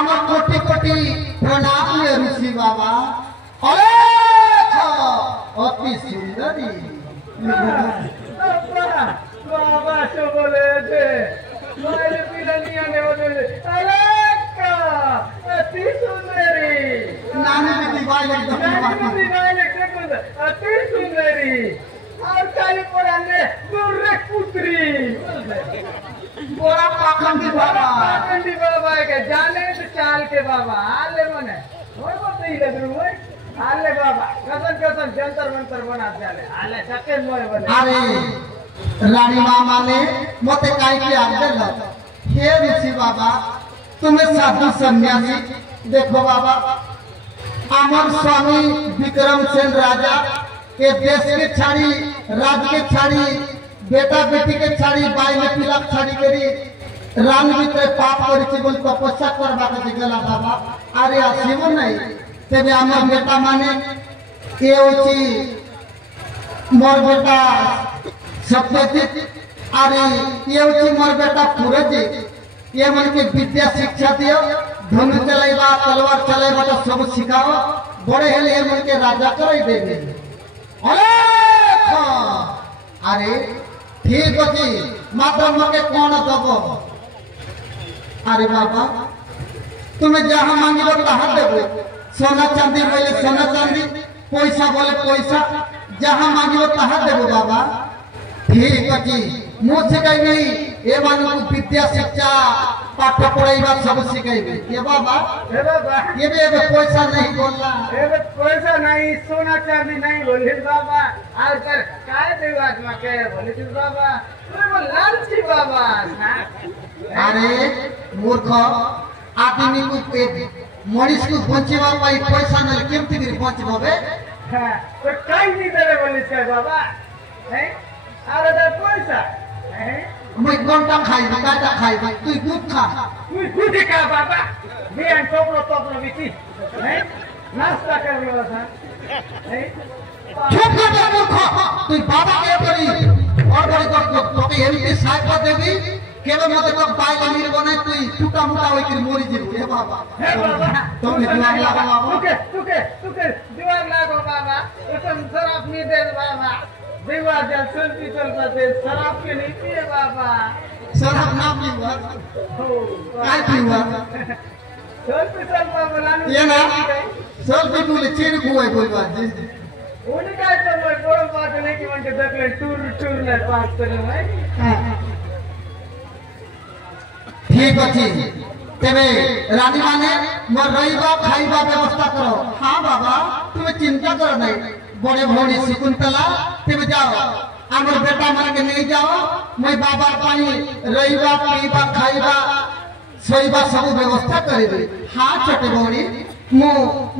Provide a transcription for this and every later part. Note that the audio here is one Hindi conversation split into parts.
आम कोटि कोटि प्रणाम ऋषि बाबा अति सुंदरी बाबा से बोले थे मारे पिलनिया ने बोले अलेक्का अति सुंदरी नानी की दीवार एकदम अति सुंदरी और काली पुराने दुर्रे पुत्री बड़ा पाखंडी बाबा के जाने तो चाल के बाबा आले मने और मत ही लग रहा है आले बाबा कसम जंतर मंतर बना जाले आले सके मोए बने अरे रानी मामा ने मते काई के आगे ल हे ऋषि बाबा तुम्हें साधु सन्यासी देखो बाबा अमर स्वामी विक्रम सेन राजा के देश के छाड़ी राज्य के छाड़ी बेटा बेटी के छाड़ी बाई में पिलाक छाड़ी करी राम मित्र पाप करी बोल तपस्या करवा के गला बाबा अरे आसीबो नहीं तेबे हमर बेटा माने ये होची मोर बेटा सत्यजित अरे ये होची मोर बेटा पूरजित ये मन के विद्या शिक्षा दियो धनुष चलाइबा तलवार चलाइबा तो सब सिखाओ बड़े हेले ये मन के राजा कराई देबे अरे ठीक अछि मात्र मके कौन दबो अरे बाबा तुम्हें जहाँ मांगिबो तहाँ देबो सोना चांदी बोले सोना चांदी पैसा बोले पैसा जहाँ मांगिबो तहाँ देबो बाबा ठीक अछि मुझ सिखाई नहीं ये मान विद्या शिक्षा पाठ पढ़ाईबा सब सिखाइबे ये बाबा ये भी पैसा नहीं बोलना पैसा नहीं सोना चांदी नहीं बोले बाबा आज कर काय देवाज में के बोले थे बाबा वो लालची बाबा ना अरे मूर्ख आदमी को मनीष को बंचेवा पाई पैसा नहीं केमती गिर बंचबे हां तो काई नहीं दे बोले से बाबा हैं अरे दे पैसा हैं मैं घंटा खाई काटा खाई तू दूध खा तू दूध खा बाबा बियान टोपलो बिची हैं नाश्ता कर लो था हैं चुप कर जा मूर्ख तू बाबा के पड़ी और बड़ी तो के एमती साथ पर देबी केबे मते को बाइला मीर बने तू टूटा मुटा होई के मोरी जीव हे बाबा तुम दिमाग लगा बाबा तुके दिमाग लागो बाबा तुम शराब नहीं दे बाबा देवा जल चलती चलता दे शराब के नहीं पिए बाबा शराब ना पीवा काय पीवा चलती चल बाबा लानी ये ना सब भी बोले चेन कोई बात जी उन्हीं का तो मैं बड़ा बात नहीं कि मन के देख ले टूर ले पास करे मैं ठीक अछि तेरे रानी माने मोर रहीबा खाइबा व्यवस्था करो हां बाबा तुम्हें चिंता करो नहीं बड़े भौणी शकुंतला तेरे जाओ हमर बेटा मन के नहीं जाओ मैं बाबा पानी रहीबा पीबा खाइबा सोइबा सब व्यवस्था करेबे हां छोटे भौणी मु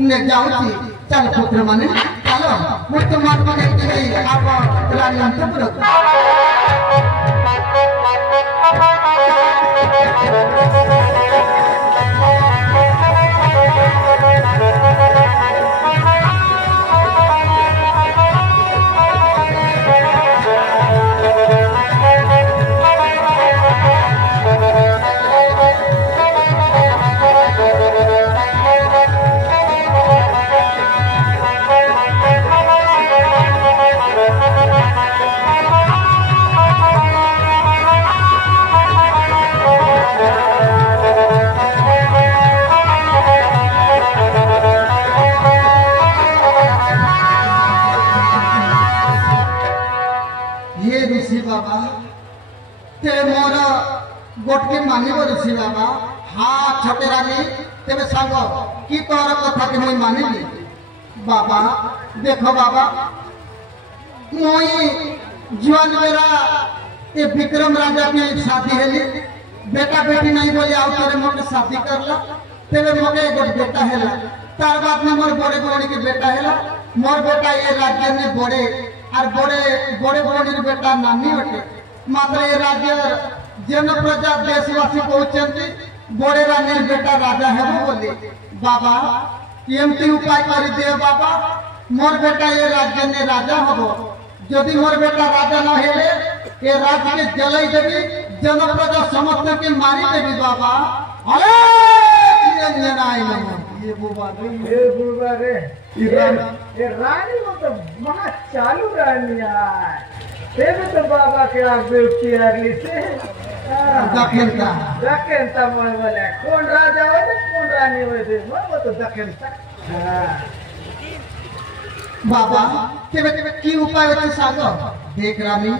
ने जाऊती चल पुत्र माने चलो मुझ तो मार माने के आप रानी अंतपुर गोटके मानिब ऋषि बाबा हाँ छोटे रानी तेरे सांग कि तोर कथा के मैं मानिली बाबा देखो बाबा मुई जुआन बेरा ये विक्रम राजा की शादी हेली बेटा बेटी नहीं बोले आओ तेरे मोके शादी करला तेरे मोके एक बेटा हेला तार बाद में मोर बड़े बड़ी के बेटा हेला मोर बेटा ये राज्य में बड़े और बड़े बड़ी बेटा नानी होते मात्र ये राज्य जन प्रजा देशवासी पहुंचती बड़े रानी बेटा राजा है बोले बाबा एमती उपाय कर दे बाबा मोर बेटा ये राज्य ने राजा हबो यदि मोर बेटा राजा न हेले ये राज्य के जलाई देवी जन प्रजा समस्त के मारी देवी बाबा अरे बुआ रे ये बुआ रे ये रानी वो तो महा चालू रानी यार तेरे तो बाबा के आगे उठी अगली से दखेनता मैं बोले कौन राजा हो तो कौन रानी हो दे वो तो दखेनता बाबा तेरे की उपाय अच्छे सांगो देख रानी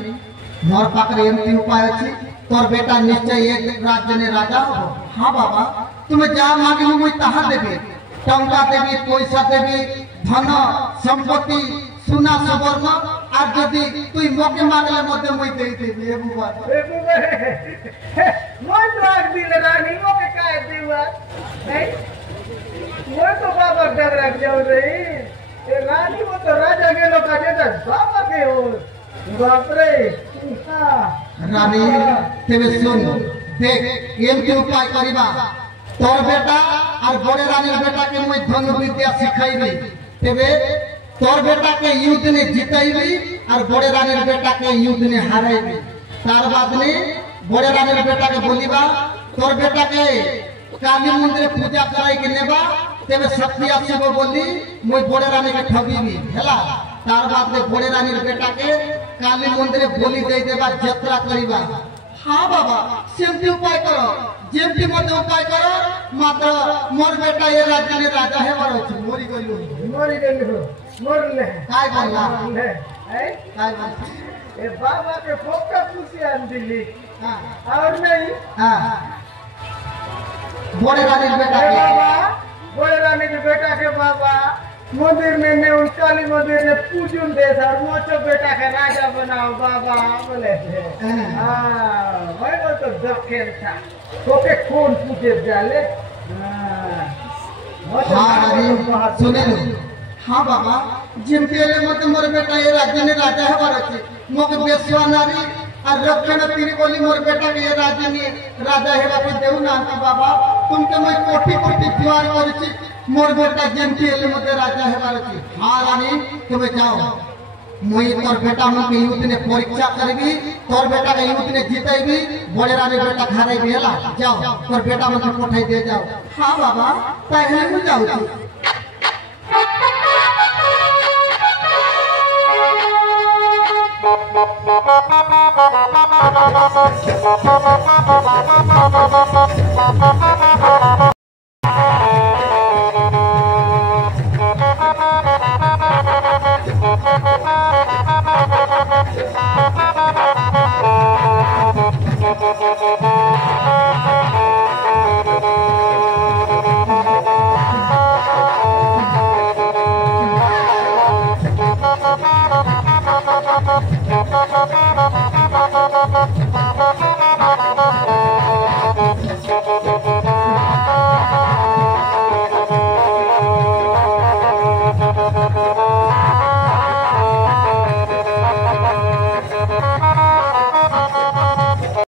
मोर पाखरे एमती उपाय अच्छी तोर बेटा निश्चय एक राज्य ने राजा हो हाँ बाबा तुम्हें जा मांगे मुझे तहा देवी टंका देवी पैसा देवी धन संपत्ति सुना सुवर्ण আর যদি তুই মোকে মাগলে মধ্যে মই দেই দেবি এ বুবা মই তো আগ দিলে রানী মোকে কায় দিবা নাই মই তো বাবা ডর রাখ যাও রে এ রানী মো তো রাজা গেল কাজে তা বাবা কে ও বাপ রে রানী তেবে শুন দেখ এমতি উপায় করিবা তোর বেটা আর বড় রানীর বেটাকে মই ধনু বিদ্যা শিখাইবি তেবে তোর বেটাকে युद्ध ने जिताइबी और बड़े रानीर बेटाके युद्ध ने हाराइबी तार बाद ने बड़े रानीर बेटाके बोलिबा तोर बेटाके काली मंदिर पूजा कराई के नेबा तेबे शक्ति आसीबो बोली মই बड़े रानी के ठगीबी हेला तार बाद ने बड़े रानीर बेटाके काली मंदिर बोली दे देबा यात्रा करिबा हाँ बाबा सेमती उपाय करो जेमती मते उपाय करो मात्र मोर बेटा ये राज्य ने राजा है बारो मोरी गइलो मोरले काय बोलला ले ए काय बोल ए बाबा के फोका खुशी आन दिली हां और नहीं हां बड़े रानी के बेटा के बाबा बड़े रानी के बेटा के बाबा मंदिर में ने उन काली मंदिर में पूजन दे सर मोचो बेटा के राजा बनाओ बाबा बोले थे हां भाई वो तो दखेन था फोके कौन पूजे जाले हां रानी सुने लो हाँ बाबा जिनके लिए मत मोर बेटा ये राज्य ने राजा है बारती मोक बेसवा नारी और रक्षण पीरी बोली मोर बेटा के ये राज्य ने राजा है बाकी देऊ ना बाबा तुमके मैं कोटि कोटि प्यार करछि मोर बेटा जिनके लिए मत राजा है बारती हाँ रानी तुम जाओ मैं तोर बेटा मोके युद्ध ने परीक्षा करबी तोर बेटा के युद्ध ने जीतैबी बड़े रानी बेटा हारैबी हला जाओ तोर बेटा मोके पठाई दे जाओ हाँ बाबा पहले मैं जाऊ Thank you.